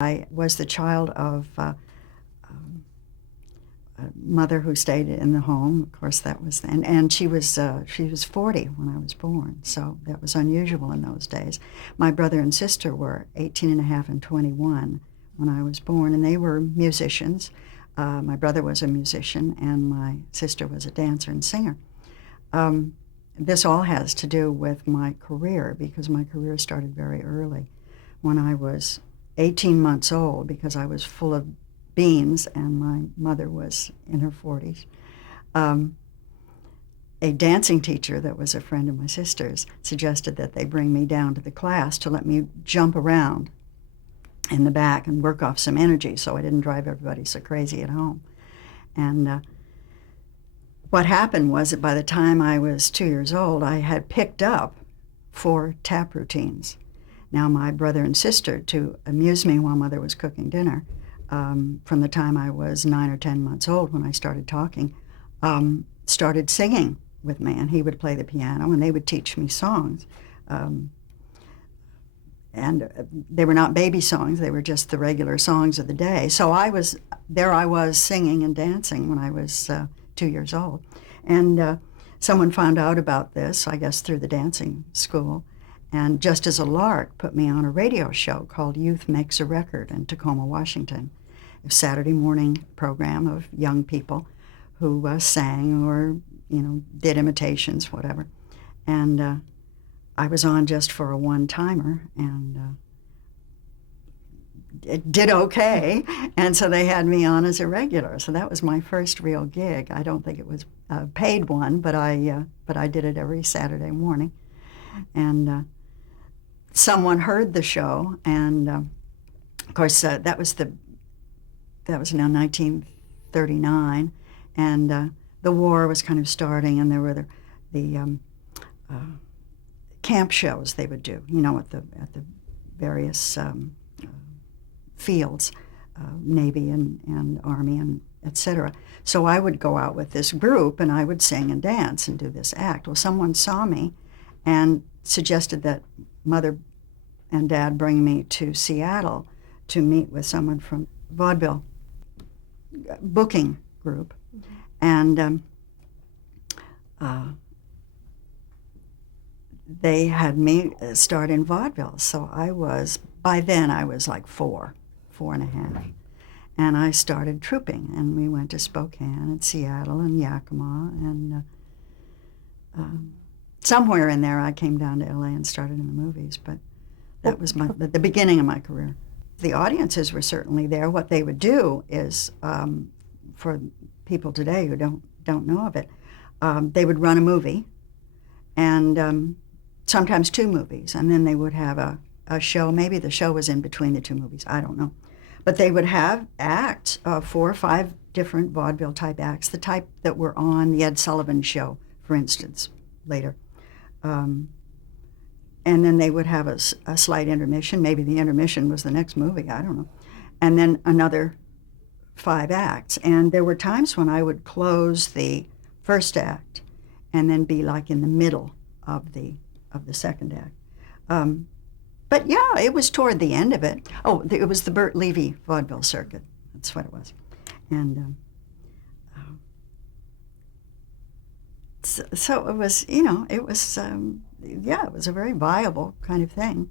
I was the child of a mother who stayed in the home. Of course, that was then, and she was 40 when I was born, so that was unusual in those days. My brother and sister were 18 and a half and 21 when I was born, and they were musicians. My brother was a musician, and my sister was a dancer and singer. This all has to do with my career, because my career started very early. When I was 18 months old, because I was full of beans and my mother was in her 40s, a dancing teacher that was a friend of my sister's suggested that they bring me down to the class to let me jump around in the back and work off some energy so I didn't drive everybody so crazy at home. And what happened was that by the time I was 2 years old, I had picked up 4 tap routines. Now, my brother and sister, to amuse me while Mother was cooking dinner, from the time I was 9 or 10 months old when I started talking, started singing with me, and he would play the piano, and they would teach me songs. And they were not baby songs, they were just the regular songs of the day. So I was singing and dancing when I was 2 years old. And someone found out about this, I guess through the dancing school, and just as a lark put me on a radio show called Youth Makes a Record in Tacoma, Washington, a Saturday morning program of young people who sang or, did imitations, whatever. And I was on just for a one-timer, and it did okay, and so they had me on as a regular. So that was my first real gig. I don't think it was a paid one, but I did it every Saturday morning. And someone heard the show, and of course that was now 1939, and the war was kind of starting, and there were the camp shows they would do, at the various fields, Navy and Army and etc. So I would go out with this group, and I would sing and dance and do this act. Well, someone saw me and suggested that Mother and Dad bring me to Seattle to meet with someone from vaudeville booking group. And they had me start in vaudeville. So by then I was like 4 and a half. And I started trouping, and we went to Spokane and Seattle and Yakima, and somewhere in there I came down to LA and started in the movies, but that was the beginning of my career. The audiences were certainly there. What they would do is, for people today who don't know of it, they would run a movie, and sometimes 2 movies, and then they would have a show. Maybe the show was in between the 2 movies, I don't know. But they would have acts, 4 or 5 different vaudeville-type acts, the type that were on the Ed Sullivan Show, for instance, later. And then they would have a slight intermission. Maybe the intermission was the next movie, I don't know. And then another 5 acts. And there were times when I would close the first act and then be like in the middle of the second act. But yeah, it was toward the end of it. Oh, it was the Burt Levy vaudeville circuit. That's what it was. And so it was, it was a very viable kind of thing.